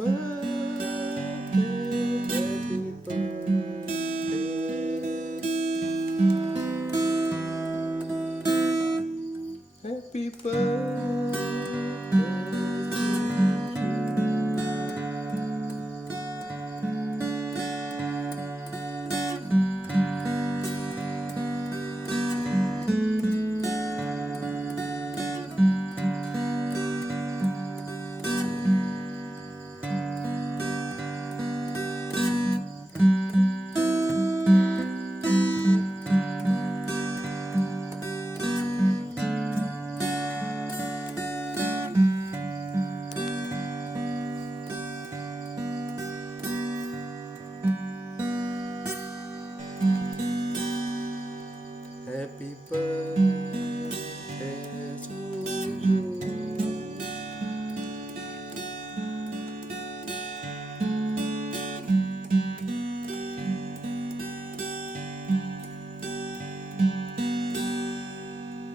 Happy birthday to you.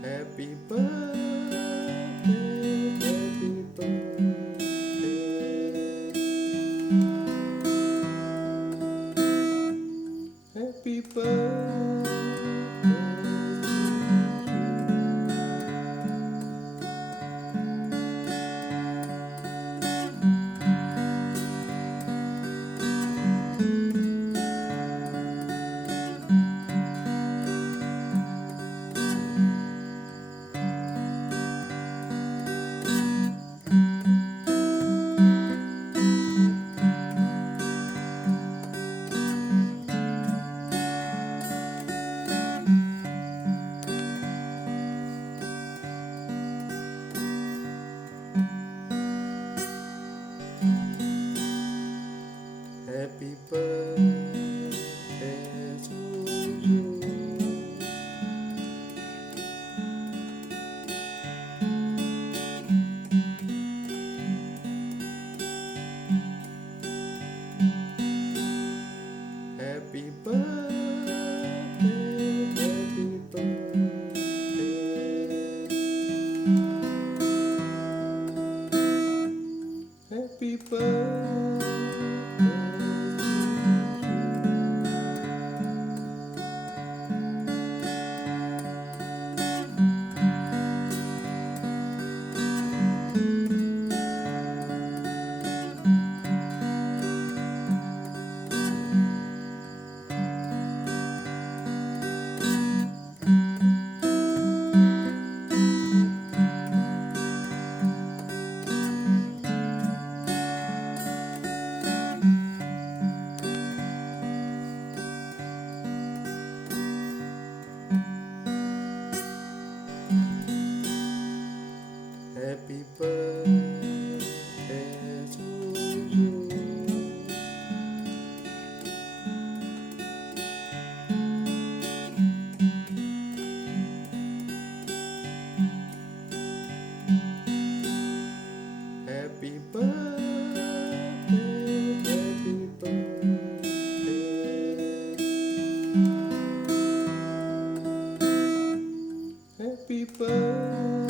Happy birthday, happy birthday. Happy birthday. Happy birthday to you. Happy birthday, happy birthday. Happy birthday. Happy birthday to you. Happy birthday, happy birthday. Happy birthday.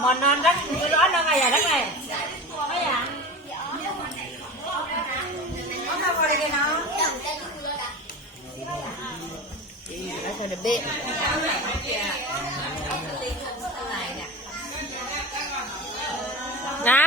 Món non rất rõ nó ngày đất này. Mấy ạ? Nó sao gọi cái nó? คนเบ๊ะนะ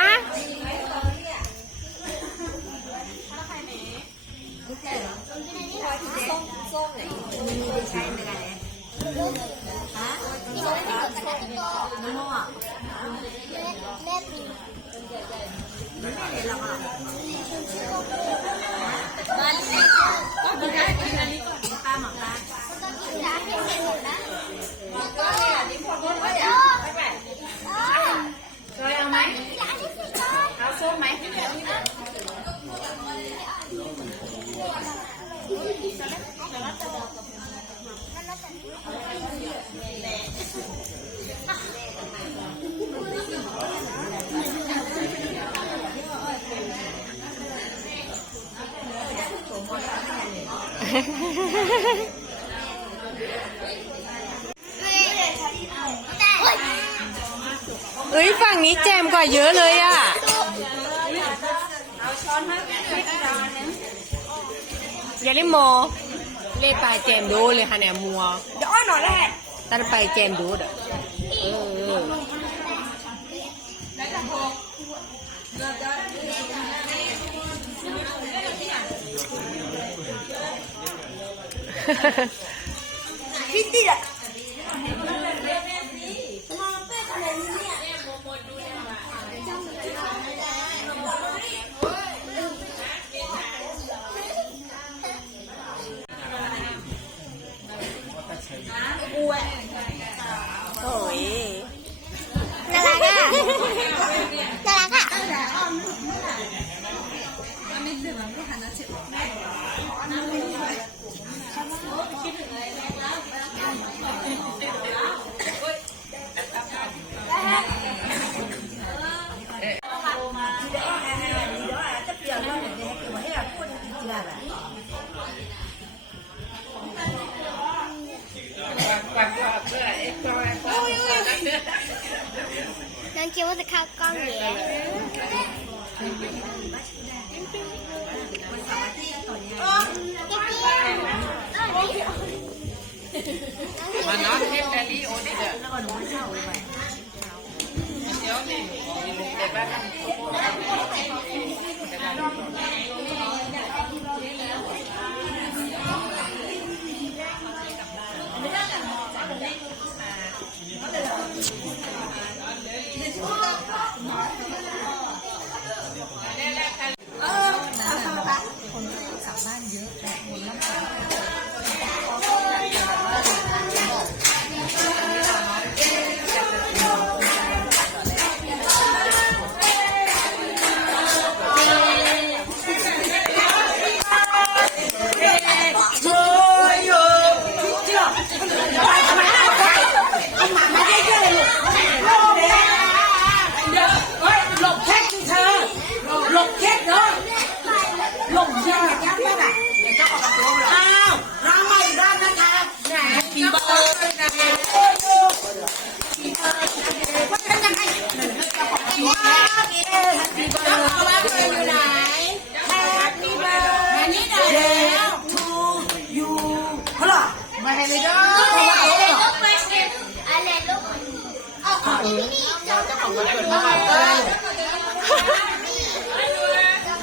เอ้ยฝั่งนี้แจมกว่าเยอะเลยอ่ะอย่าเล่นโมเล่นไปแจมดูเลยค่ะเนี่ยมัวเดี๋ยวอ้อนหน่อยแหละตั้งไปแจมดูเด้อพี่ติดอ่ะโอ้ยน่ารักอ่ะน่ารักอ่ะน้องคิดว่าจะเข้ากล้องเหรอมานอนเล่นแดลี่โอดิเดอร์แล้วก็หนูเข้าไปเดี๋ยวนี่เด็กบ้าน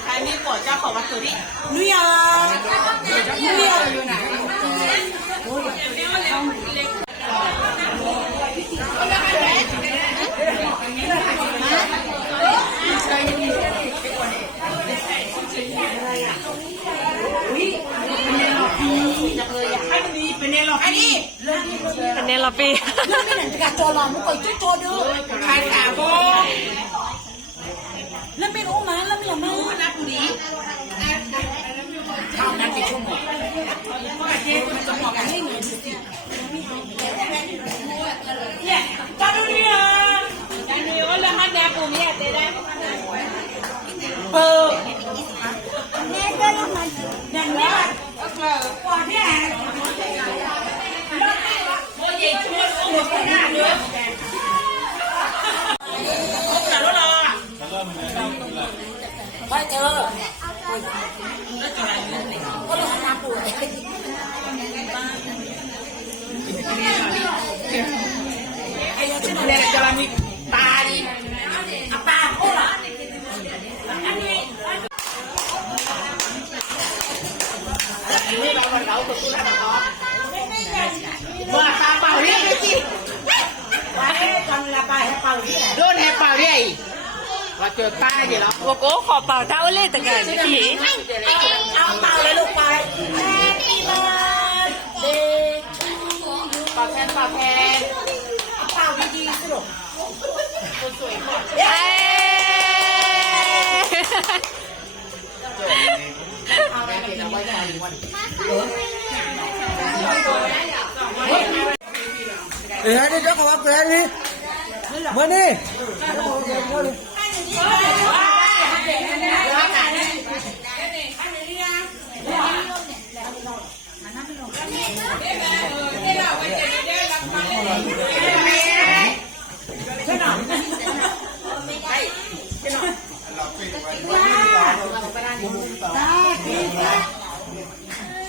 ใครมีกดเจ้าของวัตถุดินุยอยู่ไหนเป็นเนลปีเรื่องไม่หนังจากโจรมันก็โจดูใครขาโบแล้วไม่รู้มาแล้วไม่รู้มานับดูดิทำนั้นกี่ชั่วโมงมันจะบอกกันให้เหนื่อยสิเนี่ยตอนนี้ตอนนี้ว่าเราหัดแนวปูมีอะไรได้เปิดเนี่ยก็ยังมันอย่างนี้ก็เปิดก่อนที่ไม่เจอก็ต้องทำปุ๋ย เนี่ยจะมีปลาดิปลาโอ้ล่ะอันนี้นี่เราตัวตู้แล้วนะครับว่าปลาเป่าเรียกสิปลาให้ทำละปลาให้เป่าที่ไหนโดนให้เป่าที่ไหนว่าเจอปลากี่แล้วโอ้ขอเป่าเท้าเล่นแต่กันพี่เอาเป่าเลยลูกไปเป่าแทนเป่าดีๆสิลูกคนสวยก่อนนี่เจ้าของแบรนด์นี่มานี่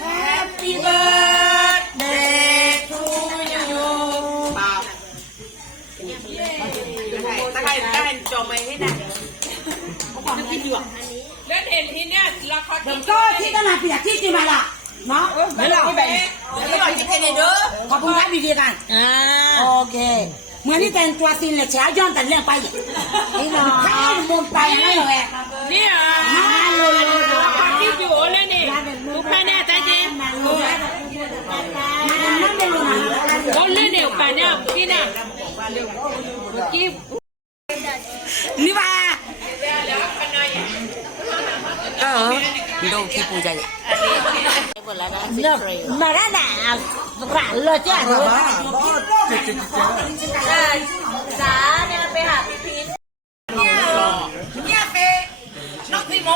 Happy birthday to you ถ้าใครได้จอมไม่ให้ได้ความคิดอยู่เล่นเห็นที่เนี่ยราคา เดี๋ยวก็ที่ตลาดเปียกที่จิมาละเนาะไม่หรอกไม่หรอกที่เป็นเด้อขอบคุณครับดีๆกันโอเคเหมือนที่เป็นตัวซีนเลยเช้าย้อนแต่เรื่องไปนี่เนาะถ้ามุมไปไม่เลย เนี่ยราคาคิดอยู่เลยนี่ลูกแม่แน่ใจจริงโอ้เล่นเดี๋ยวกันเนี่ยพี่น่ะกิ๊บนี่ว่าđâu khi pù dày mà đã rả lời chứ giá nên là hả phiเนี่ยเป้น้องพี่โม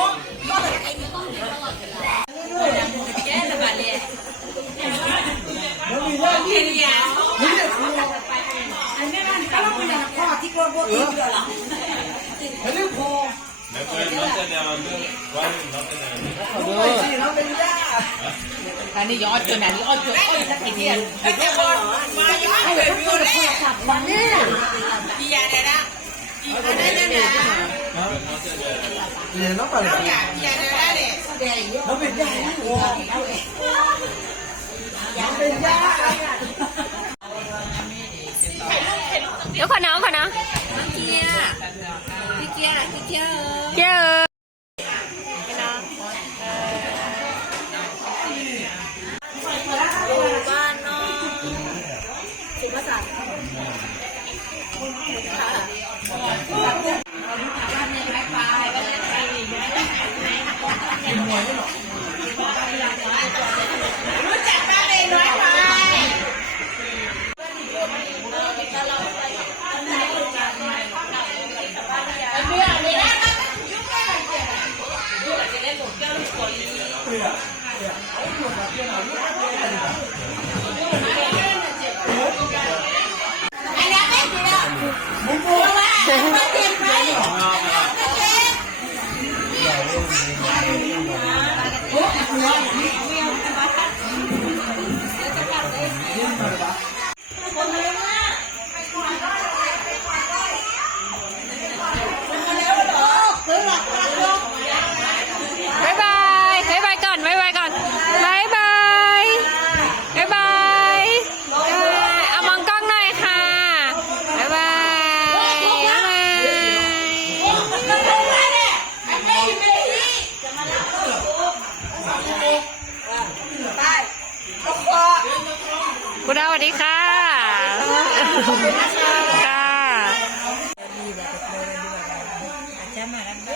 อันนี้ย้อนจนไหนนี่อ้อนจนอ้อยสักกี่เดือนไอ้คนมาย้อนเลยพี่เลยพี่ยาเนี่ยนะพี่อันนั้นนะเนี่ยน้องเปิด พี่ยาเนี่ยเนี่ย น้องเป็นได้เดี๋ยวขอน้องพี่เกียร์เจ้ารู้จักป้าเลยน้อยไปบ๊ายบายก่อนบ๊ายบายเอามองกล้องหน่อยค่ะบ๊ายบายคุณดาวสวัสดีค่ะ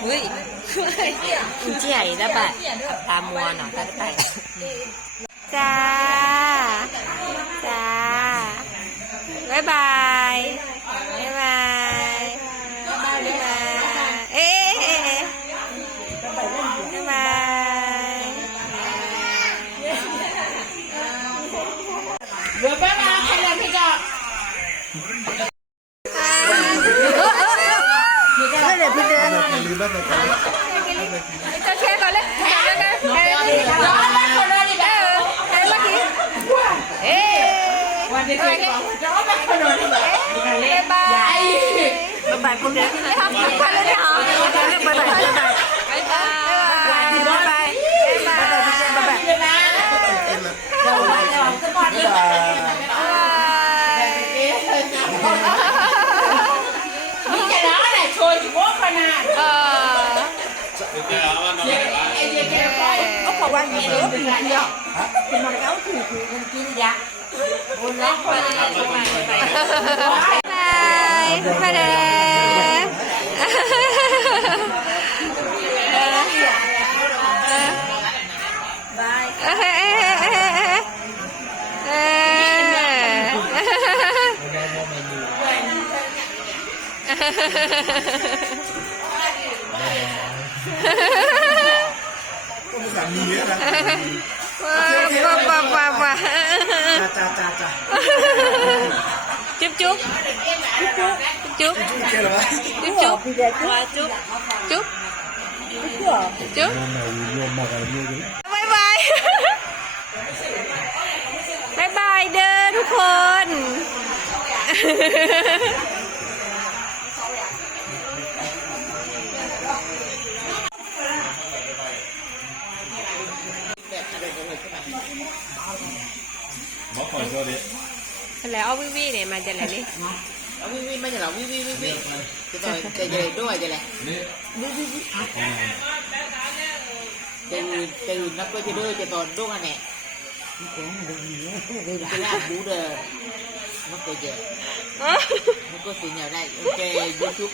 เฮ้ยเจี๋ยแล้วแบบตามัวหน่อยตั้งแต่จ้าบ๊ายบายเอ๊ะบ๊ายบายเดี๋ยวป้ามาใครเล่นพี่จ๊ะลืมได้ไหมครับ จะเชียร์ก่อนเลยร้อนเลยคนเลยดิเมื่อกี้ วันเด็กๆจะว่าแบบขนมแบบ บ๊ายบายบ๊ายบายคุณเด็กไปทำกินกันเลยเหรอบ๊ายบายบ๊ายบายบ๊ายบายบ๊ายบายบ๊ายบายเลยนะเดี๋ยวจะก่อนเลยนี่จะร้องอะไรโชยจิโก้ขนาดก็บอกว่ามีเยอะปีเดียวคุณมาแล้วถือคุณกินยาคุณแล้วคนละ บายบายสามีเยอะนะ ว้าจ้า จุ๊บจุ๊บจุ๊บ เจอหรอวะ จุ๊บจุ๊บว้าจุ๊บจุ๊บจุ๊บบ๊ายบายบ๊ายบายเด้อทุกคนแล้วเอาวิวีเนี่ยมาจากไหนนี่ วิไม่ใช่หรอวิจะต่อยจะด้วยจะอะไรจะนักก็จะด้วยจะตอนด้วยกันแน่จะลากบูเดอร์นักก็จะนักก็สิ่งอย่างได้โอเคยูทูบ